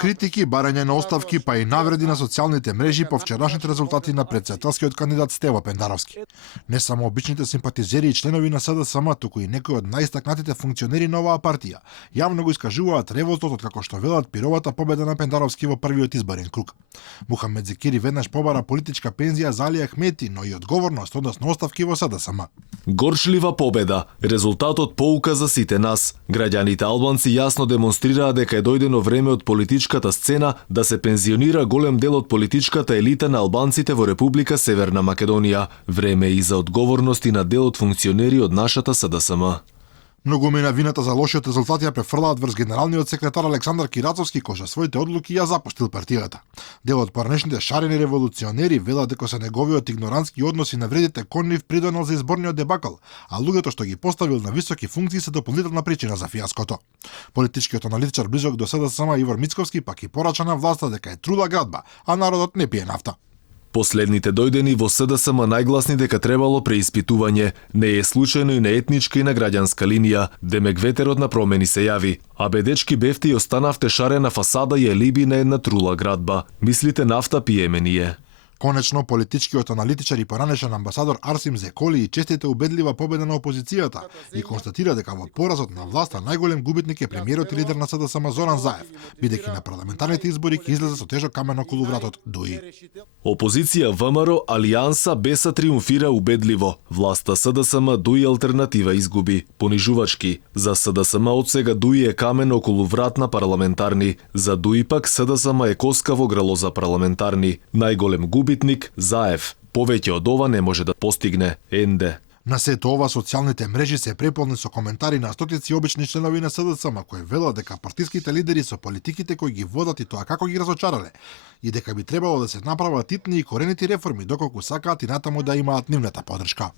Критики, барање на оставки, па и навреди на социјалните мрежи по вчерашните резултати на претседателскиот кандидат Стево Пендаровски. Не само обичните симпатизери и членови на СДСМ, туку и некои од најистакнатите функционери на оваа партија, јавно го искажуваат револтот од како што велат пировата победа на Пендаровски во првиот изборен круг. Мухамед Зекири веднаш побара политичка пензија за Али Ахмети, но и одговорност, односно оставки во СДСМ. Горчлива победа, резултатот поука за сите нас. Граѓаните албанци јасно демонстрираа дека е дојдено време од политичката сцена да се пензионира голем дел од политичката елита на албанците во Република Северна Македонија. Време и за одговорности на дел од функционери од нашата СДСМ. Многумина вината за лошиот резултат ја префрлаат врз генералниот секретар Александар Кирацовски, кој со своите одлуки ја запустил партијата. Дел од поранешните шарени револуционери велат дека со неговиот игнорантски односи на вредите кон нив придонел за изборниот дебакл, а луѓето што ги поставил на високи функции се дополнителна причина за фијаското. Политичкиот аналитичар близок до СДСМ Ивор Мицковски пак и порача на власта дека е трула градба, а народот не пие нафта. Последните дојдени во СДСМ најгласни дека требало преиспитување, не е случајно и на етничка и на граѓанска линија, демек ветерот на промени се јави. А бедечки бевте и останавте шарена фасада и елиби на една трула градба. Мислите нафта пиеме ние. Конечно, политичкиот аналитичар и поранешен амбасадор Арсим Зеколи и честите убедлива победа на опозицијата и констатира дека во поразот на власта најголем губитник е премиерот и лидер на СДСМ Зоран Заев, бидејќи на парламентарните избори ќе излезе со тежок камен околу вратот ДУИ. Опозиција ВМРО Алијанса Беса триумфира убедливо. Власта СДСМ ДУИ алтернатива изгуби. Понижувачки. За СДСМ од сега ДУИ е камен околу врат на парламентарни. За ДУИ пак СДСМ е коскаво грало за парламентарни. Најголем губитник Заев. Повеќе од ова не може да постигне ЕНДЕ. На сето ова социјалните мрежи се преполни со коментари на стотици обични членови на СДСМ кои велат дека партиските лидери со политиките кои ги водат и тоа како ги разочарале и дека би требало да се направат итни и коренити реформи доколку сакаат и натаму да имаат нивната поддршка.